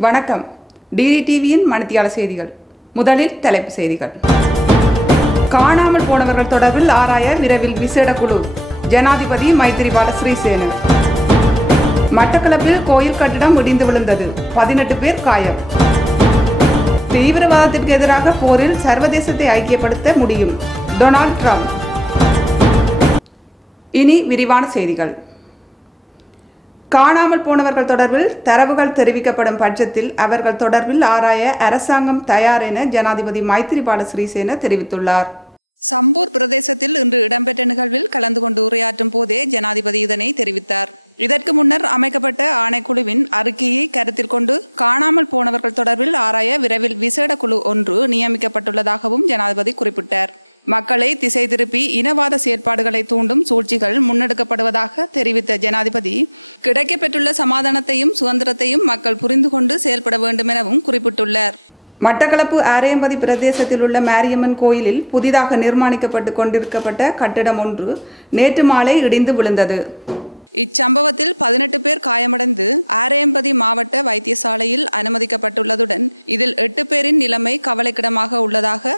வணக்கம். டிடி டிவியின் மணித்தியால செய்திகள். முதலில் தலைப்பு செய்திகள். காணாமல் போனவர்கள் தொடர்பில் ஆராய விரைவில் விசேட குழு. ஜனாதிபதி மைத்திரிபால ஸ்ரீசேனு மட்டக்களப்பில் கோயில் கட்டிடம் இடிந்து விழுந்தது. பதினெட்டு பேர் காயம். தீவிரவாதத்திற்கு எதிராக போரில் சர்வதேசத்தை ஐக்கியப்படுத்த முடியும். Donald Trump. இனி விரிவான செய்திகள். காணாமல் போனவர்கள் தொடர்பில் தரவுகள் தெரிவிக்கப்படும் பட்சத்தில் அவர்கள் தொடர்பில் ஆராய அரசாங்கம் தயார் என ஜனாதிபதி மைத்திரிபால சிறிசேன தெரிவித்துள்ளார். சம்பூர் பிரதேசத்தில் இன்று இடம்பெற்ற நிகழ்வில் கலந்து கொண்டு உரையாற்றும் போதே ஜனாதிபதி இதனை தெரிவித்தார். இதற்கு முன்னர் அமைக்கப்பட்ட ஆணைக்குழுவின் அறிக்கையை கருத்தில் கொண்டு காணாமல் போனவர்கள் தொடர்பில் ஆராய விரைவில் விசேட குழு ஒன்று நியமிக்கப்பட்டுள்ளதாகவும் ஜனாதிபதி குறிப்பிட்டார். மக்களை திசை திருப்பி இனவாத செயற்பாடுகளை தூண்டும் சூழ்ச்சிகள் முன்னெடுக்கப்படுவதாக தெரிவித்த ஜனாதிபதி கிடைக்கப்பெற்றுள்ள சமாதானத்தையும் சுதந்திரத்தையும் மக்கள் புரிந்து கொண்டு செயல்பட வேண்டும் எனவும் குறிப்பிட்டுள்ளார். மட்டக்களப்பு ஆரையம்பதி பிரதேசத்தில் உள்ள மாரியம்மன் கோயிலில் புதிதாக நிர்மாணிக்கப்பட்டு கொண்டிருக்கப்பட்ட கட்டிடம் ஒன்று நேற்று மாலை இடிந்து விழுந்தது. இச்சம்பவத்தில் பதினெட்டு பேர் காயமடைந்து ஆரையம்பதி மாவட்ட வைத்தியசாலையில் அனுமதிக்கப்பட்டுள்ளதுடன் இதில் எட்டு பேரின் நிலைமை கவலைக்கிடமாக உள்ளதாக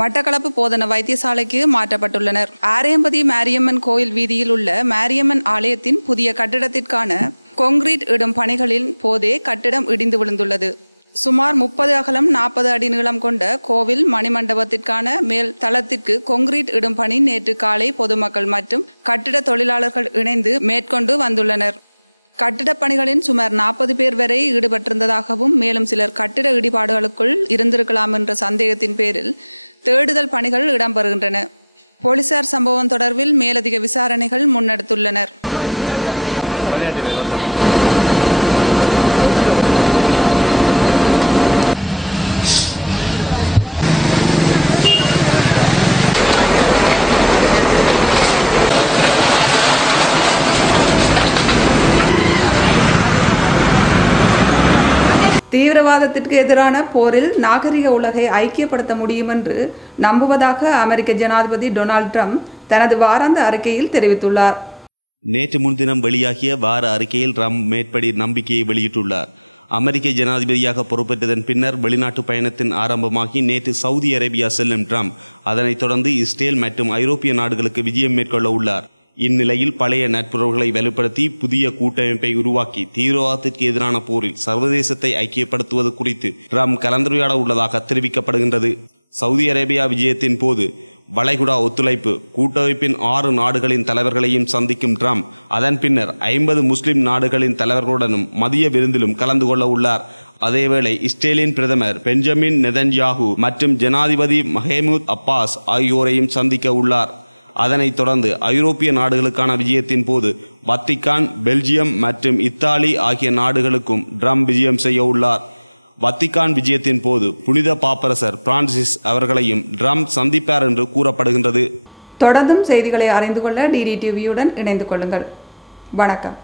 மட்டக்களப்பு போதன வைத்தியசாலைக்கு மாற்றப்பட்டுள்ளனர். ஆரையம்பதி மாரியம்மன் கோயில் வீதியில் உள்ள மாரியம்மன் ஆலயத்தின் புதிய கட்டிடத்திற்கான கொங்கிரீட் இடும் பணிகளின் போதே கட்டிடம் இடிந்து விழுந்துள்ளது. சுமார் முப்பது அகலம் நாற்பது அடி நீளம் கொண்ட கோவில் மணிமண்டபத்திற்கான மேல் தளத்திற்கு கொங்கிரீட் இடும் பணி நேற்று காலை பொதுமக்கள் மற்றும் கட்டிட தொழிலாளர்கள் இணைந்து மேற்கொண்டு வந்துள்ளனர். கட்டிடப் பணிகளின் சுமார் நாற்பது பேர் வரை ஈடுபட்டிருந்ததாகவும் மேலும் சிலர் கட்டிட இடிபாடுகளுக்குள் இருந்திருக்கலாம் என்ற சந்தேகத்தின் பேரில் தேடுதல் பணிகள் இடம்பெறுகின்றன. போலீசார் சம்பவம் தொடர்பில் மேலதிக விசாரணைகள் முன்னெடுத்துள்ளனர். தீவிரவாதத்திற்கு எதிரான போரில் நாகரிக உலகை ஐக்கியப்படுத்த முடியும் என்று நம்புவதாக அமெரிக்க ஜனாதிபதி டொனால்ட் ட்ரம்ப் தனது வாராந்த அறிக்கையில் தெரிவித்துள்ளார். நேற்று முன்தினம் வெளியாகிய வார அறிக்கையில் ட்ரம்ப் மேற்படி நம்பிக்கையை வெளியிட்டுள்ளார். அமெரிக்க ஜனாதிபதியாக பொறுப்பேற்றதன் பின்னர் வெளிநாட்டு பயணத்தின் ஆரம்பமாகி நேற்று சவுதி அரேபியா செல்லும் ட்ரம்ப் அதனைத் தொடர்ந்து இஸ்ரேல் மற்றும் ஐரோப்பிய நாடுகளுக்கு விஜயம் மேற்கொள்ள உள்ளார். இந்நிலையில் பழைய நட்புறவுகளை வலுப்படுத்தி புதிய கூட்டமைப்பை உருவாக்கி தீவிரவாதத்திற்கு எதிரான போரில் சர்வதேசத்தை ஐக்கியப்படுத்துவது குறித்து ட்ரம்ப் கலந்துரையாட உள்ளதாக தெரிவிக்கப்படுகின்றது. சவுதி அரேபியா விஜயத்தின் போது வளைகுடா ஒத்துழைப்பு கூட்டமைப்பின் ஆறு நாடுகளின் தலைவர்களையும் சந்திக்கும் ட்ரம்ப் அதன் பின்னர் ஐம்பது முஸ்லிம் நாடுகளின் தலைவர்களுடனும் மதிய விருந்திலும் கலந்து கொள்ள உள்ளார். அதேவேளை இஸ்ரேலின் பிரதமர் பெஞ்சமின் நெதன்யாகு மற்றும் ஜனாதிபதி மஹேமூத் அப்பாஸ் ஆகியோரையும் சந்திக்க உள்ளார். அதனைத் தொடர்ந்து ஐரோப்பிய நாடுகளுக்கான விஜயத்தின் போது வத்திக்கான் பெல்ஜியம் மற்றும் இத்தாலி ஆகிய நாடுகளுக்கும் ட்ரம் விஜயம் செய்ய உள்ளார். வத்திக்கான் விஜயத்தின் போது புனித பாப்பரசர் பிரான்சிஸ் அவர்களையும் ட்ரம் சந்திப்பார் என்று கூறப்படுகின்றது. தொடர்ந்தும் செய்திகளை அறிந்து கொள்ள டிடி டிவியுடன் இணைந்து கொள்ளுங்கள். வணக்கம்.